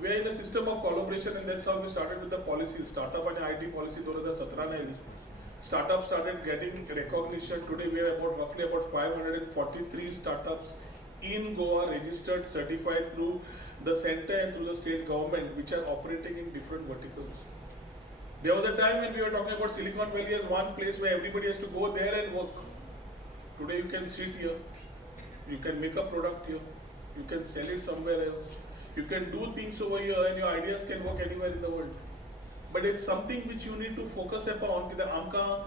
We are in a system of collaboration, and that's how we started with the policies. Startup and IT policy 2017 startup started getting recognition. Today we have roughly about 543 startups in Goa registered, certified through the center and through the state government, which are operating in different verticals. There was a time when we were talking about Silicon Valley as one place where everybody has to go there and work. Today you can sit here, you can make a product here, you can sell it somewhere else, you can do things over here, and your ideas can work anywhere in the world. But it's something which you need to focus upon that amka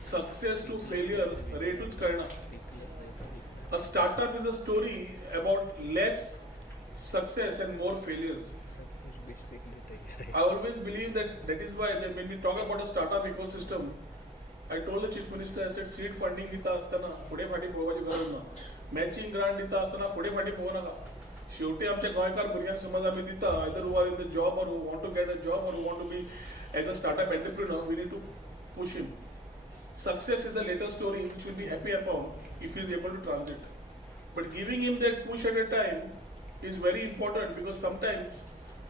success to failure rate karna. A startup is a story about less success and more failures. I always believe that is why when we talk about a startup ecosystem, I told the Chief Minister, I said seed funding dita asthana पुढे फाटी पोवाची गरज ना, matching grant dita asthana पुढे फाटी पोवू नका. शेवटी आमच्या गोंयकार भुरग्यांक समज आमी दिता, either who are in the job or who want to get a job or who want to be as a startup entrepreneur, we need to push him. Success is a later story which will be happy upon if he is able to transit. But giving him that push at a time is very important, because sometimes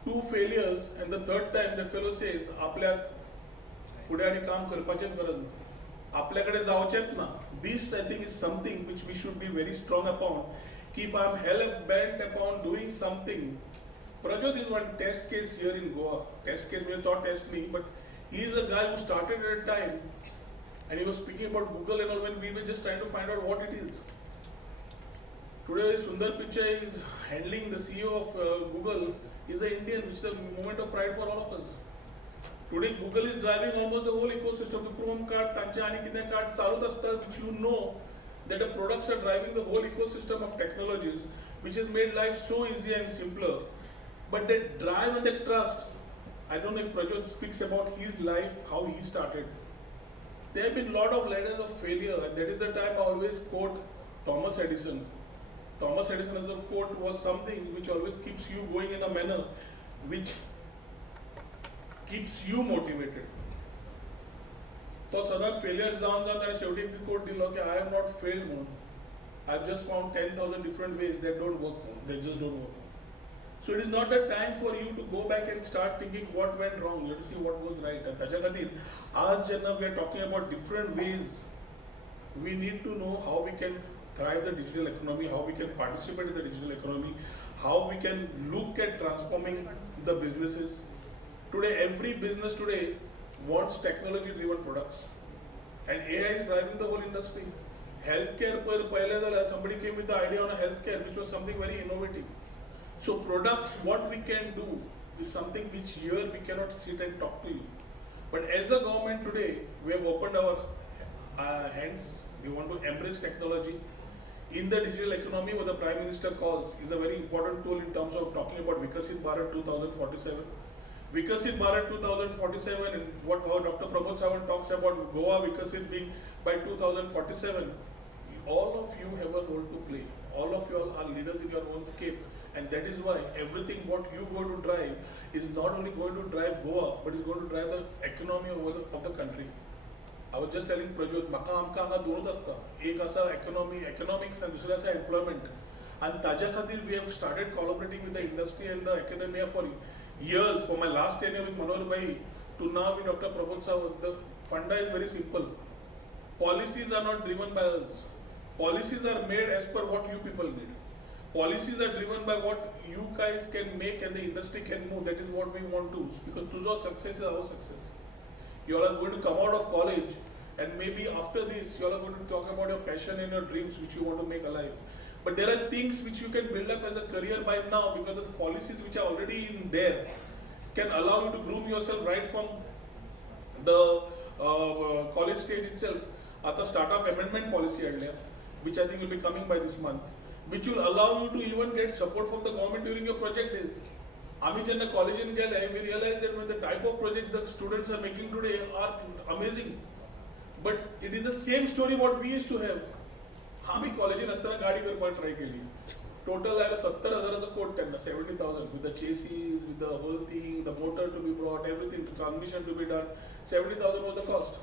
two failures and the third time that fellow says आपल्याक पुढे आणि काम करपाचेच गरज ना, आपल्याकडे जावचेच ना. This I think is something which we should be very strong upon. If I am hell bent upon doing something, Prajot is one test case here in Goa. Test case, we thought test me, but he is a guy who started at a time and he was speaking about Google and all when we were just trying to find out what it is. Today Sundar Pichai is handling the CEO of Google, is an Indian, which is a moment of pride for all of us. Today Google is driving almost the whole ecosystem. The Chrome card, Tancha आणि किती card चालूच असतात, which you know that the products are driving the whole ecosystem of technologies, which has made life so easy and simpler. But that drive and that trust, I don't know if Prajot speaks about his life, how he started. There have been a lot of ladders of failure, and that is the time I always quote Thomas Edison. Thomas Edison as a quote was something which always keeps you going in a manner which keeps you motivated. तो सदां failure जावन ताणें शेवटी एक coat दिलो की I have not failed म्हणून. I've just found 10,000 different ways that don't work. They just don't work. So it is not the time for you to go back and start thinking what went wrong. You have to see what goes right. And ताच्या खातीर आज जेन्ना we are talking about different ways, we need to know how we can thrive the digital economy, how we can participate in the digital economy, how we can look at transforming the businesses. Today, every business today wants technology-driven products, and AI is driving the whole industry. Healthcare, somebody came with the idea on a healthcare, which was something very innovative. So products, what we can do is something which here we cannot sit and talk to you. But as a government today, we have opened our hands. We want to embrace technology. In the digital economy, what the Prime Minister calls is a very important tool in terms of talking about Viksit Bharat 2047. Viksit Bharat 2047, and what Dr. Pramod Sawant talks about Goa Viksit being by 2047, all of you have a role to play. All of you all are leaders in your own scape, and that is why everything what you go to drive is not only going to drive Goa, but is going to drive the economy of the country. I was just telling Prajot, म्हाका आमकां हांगा दोनूच आसता, एक आसा economics and दुसरें आसा employment. And ताज्या खातीर we have started collaborating with the industry and the academia for years. For my last tenure with Manohar Bhai to now with Dr. Pramod Sawant, the funda is very simple. Policies are not driven by us. Policies are made as per what you people need. Policies are driven by what you guys can make and the industry can move. That is what we want to, because tuzo success is our success. You all are going to come out of college, and maybe after this you all are going to talk about your passion and your dreams which you want to make alive. But there are things which you can build up as a career by now, because the policies which are already in there can allow you to groom yourself right from the college stage itself. At the startup amendment policy earlier, which I think will be coming by this month, which will allow you to even get support from the government during your project days. आम्ही जेन्ना कॉलेजीन गेले, we realized that the type of projects the students are making today are amazing. But it is the same story what we used to have. आम्ही कॉलेजीन असताना गाडी करपाक try केली. Total आयलो 70,000 कोट त्यांना, 70,000 with the chassis, with the whole thing, the motor to be brought, everything, the transmission to be done. 70,000 was the cost.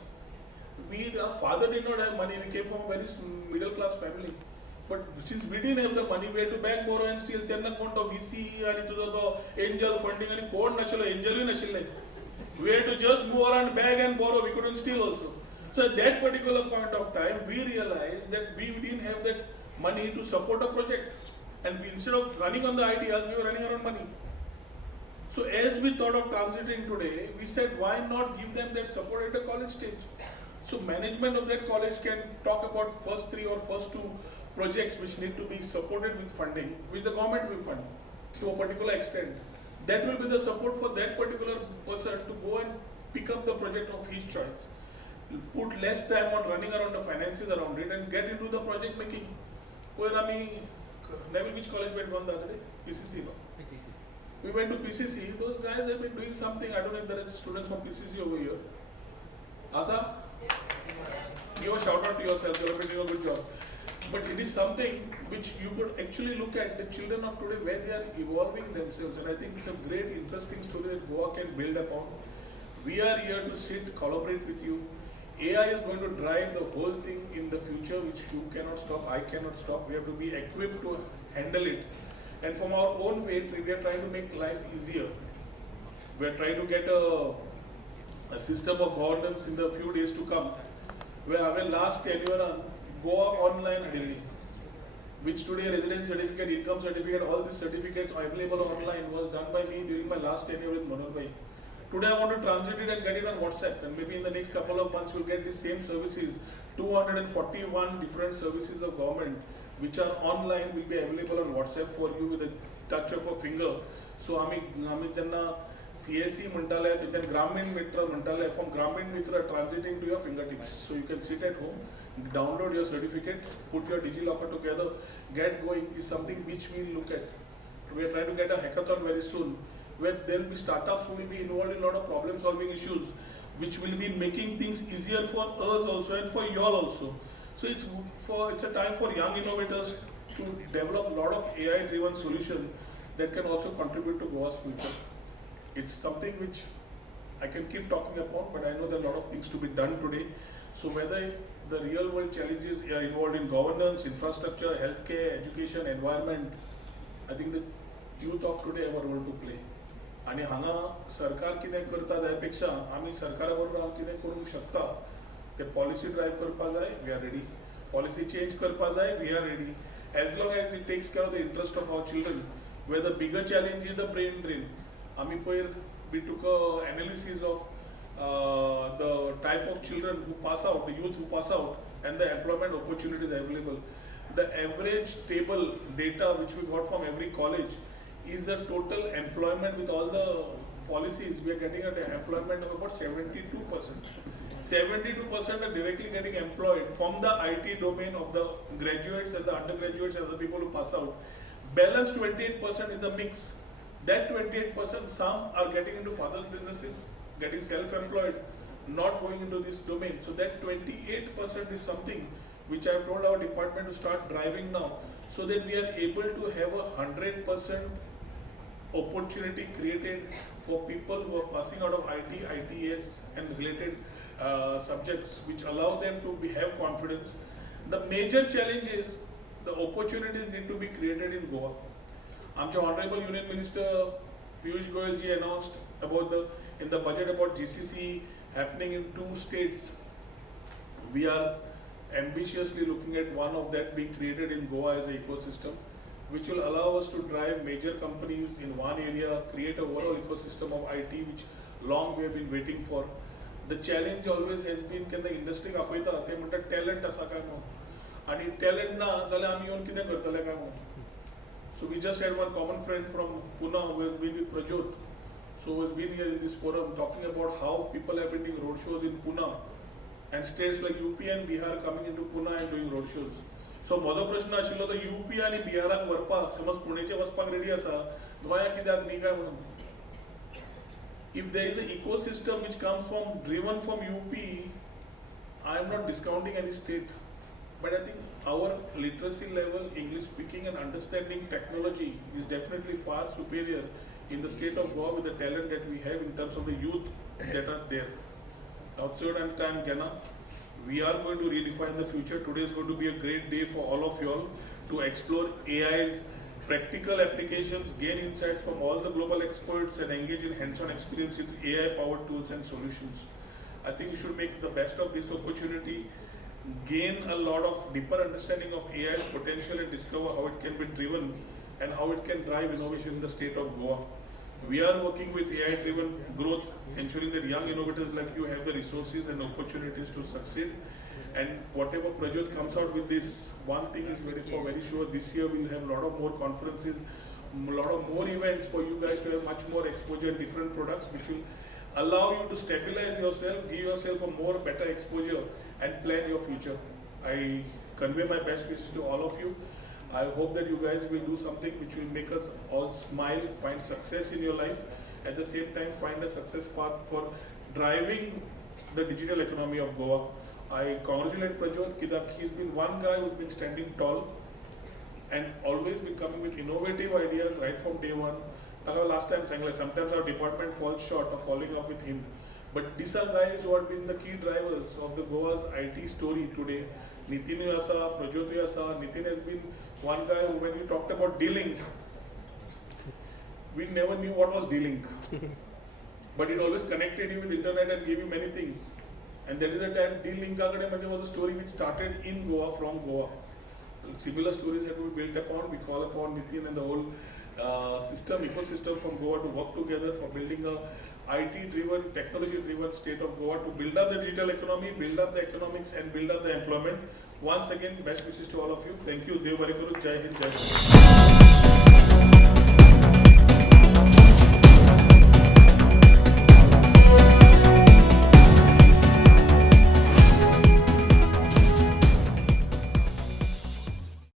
Our father did not have money. We came from a very middle class family. But since we didn't have the money, we had to bank borrow and steal. त्यांना कोण तो VC आणि तुझा तो angel funding आणि कोण नसले, angel नसले. We had to just move around, bag and borrow. We couldn't steal also. So at that particular point of time, we realized that we didn't have that money to support a project. And we, instead of running on the ideas, we were running around money. So as we thought of transiting today, we said, why not give them that support at the college stage? So management of that college can talk about first 3 or first 2 projects which need to be supported with funding, which the government will fund to a particular extent. That will be the support for that particular person to go and pick up the project of his choice. Put less time on running around the finances around it and get into the project making. When which college went on the other day? PCC. No? PCC. We went to PCC. Those guys have been doing something. I don't know if there are students from PCC over here. Asa? Give a shout out to yourself. You have been doing a good job. But it is something which you could actually look at the children of today, where they are evolving themselves. And I think it's a great, interesting story that Goa can build upon. We are here to sit, collaborate with you. AI is going to drive the whole thing in the future, which you cannot stop, I cannot stop. We have to be equipped to handle it. And from our own weight, we are trying to make life easier. We are trying to get a system of governance in the few days to come, where our last tenure Goa online Delhi, which today residence certificate, income certificate, all these certificates available online was done by me during my last tenure with Manoj Bhai. Today I want to transit it and get it on WhatsApp, and maybe in the next couple of months you'll get the same services. 241 different services of government which are online will be available on WhatsApp for you with a touch of a finger. So आम्ही त्यांना CSE म्हणताले, then Gramin Mitra म्हणताले, from Gramin Mitra transiting to your fingertips. So you can sit at home, download your certificate, put your DigiLocker together, get going is something which we look at. We are trying to get a hackathon very soon, where there will be startups who will be involved in a lot of problem solving issues, which will be making things easier for us also and for you all also. So it's a time for young innovators to develop a lot of AI driven solutions that can also contribute to Goa's future. It's something which I can keep talking about, but I know there are a lot of things to be done today. So whether the real world challenges are involved in governance, infrastructure, healthcare, education, environment, I think the youth of today have a role to play. आणि हांगा सरकार कितें करता त्यापेक्षा आमी सरकारा बरोबर कितें करूंक शकता ते पॉलिसी ड्राइव करपा जाय, we are ready. Policy change करपा जाय, we are ready. As long as it takes care of the interest of our children, where the bigger challenge is the brain drain. आमी पयर we took a analysis of the type of children who pass out, the youth who pass out, and the employment opportunities available. The average table data which we got from every college is the total employment with all the policies. We are getting an employment of about 72%. 72% are directly getting employed from the IT domain of the graduates and the undergraduates and the people who pass out. Balance 28% is a mix. That 28%, some are getting into father's businesses, getting self-employed, not going into this domain. So that 28% is something which I have told our department to start driving now, so that we are able to have 100% opportunity created for people who are passing out of IT, ITS and related subjects, which allow them to have confidence. The major challenge is the opportunities need to be created in Goa. Our Honorable Union Minister Piyush Goyal ji announced about in the budget about GCC happening in 2 states. We are ambitiously looking at one of that being created in Goa as an ecosystem, which will allow us to drive major companies in one area, create an overall ecosystem of IT, which long we have been waiting for. The challenge always has been, can the industry आपयता ते म्हणतात talent असा काय म्हणून, आणि talent ना जाल्यार आमी येवन कितें करतले काय म्हणून. So we just had one common friend from Pune who has been with Prajot, so who has been here in this forum talking about how people have been doing road shows in Pune and states like UP and Bihar coming into Pune and doing road shows. So माझो प्रश्न आशिल्लो तो UP आणि बिहाराक व्हरपाक समज पुणेचे वचपाक ready आसा, गोंया कित्याक न्ही काय म्हणून. If there is an ecosystem which comes from driven from UP, I am not discounting any state, but I think our literacy level, English speaking and understanding technology is definitely far superior in the state of Goa with the talent that we have in terms of the youth that are there. Outside and time Gana, we are going to redefine the future. Today is going to be a great day for all of you all to explore AI's practical applications, gain insights from all the global experts, and engage in hands-on experience with AI-powered tools and solutions. I think we should make the best of this opportunity, gain a lot of deeper understanding of AI's potential, and discover how it can be driven and how it can drive innovation in the state of Goa. We are working with AI-driven growth, ensuring that young innovators like you have the resources and opportunities to succeed. And whatever Prajot comes out with this, one thing is very sure, this year we'll have a lot of more conferences, a lot of more events for you guys to have much more exposure in different products, which will allow you to stabilize yourself, give yourself a more better exposure and plan your future. I convey my best wishes to all of you. I hope that you guys will do something which will make us all smile, find success in your life, at the same time find a success path for driving the digital economy of Goa. I congratulate Prajot that he's been one guy who's been standing tall and always been coming with innovative ideas right from day one. Last time saying like sometimes our department falls short of following up with him. But these are guys who have been the key drivers of the Goa's IT story today. Nitin Asa, Prajot Asa, Nitin has been one guy who, when we talked about D-Link, we never knew what was D-Link. But it always connected you with internet and gave you many things. And that is the time D-Link was a story which started in Goa, from Goa. Similar stories have to be built upon. We call upon Nitin and the whole ecosystem from Goa to work together for building a IT-driven, technology-driven state of Goa to build up the digital economy, build up the economics, and build up the employment. Once again, best wishes to all of you. Thank you. Dev Varikuru. Jai Hind. Jai Bharat.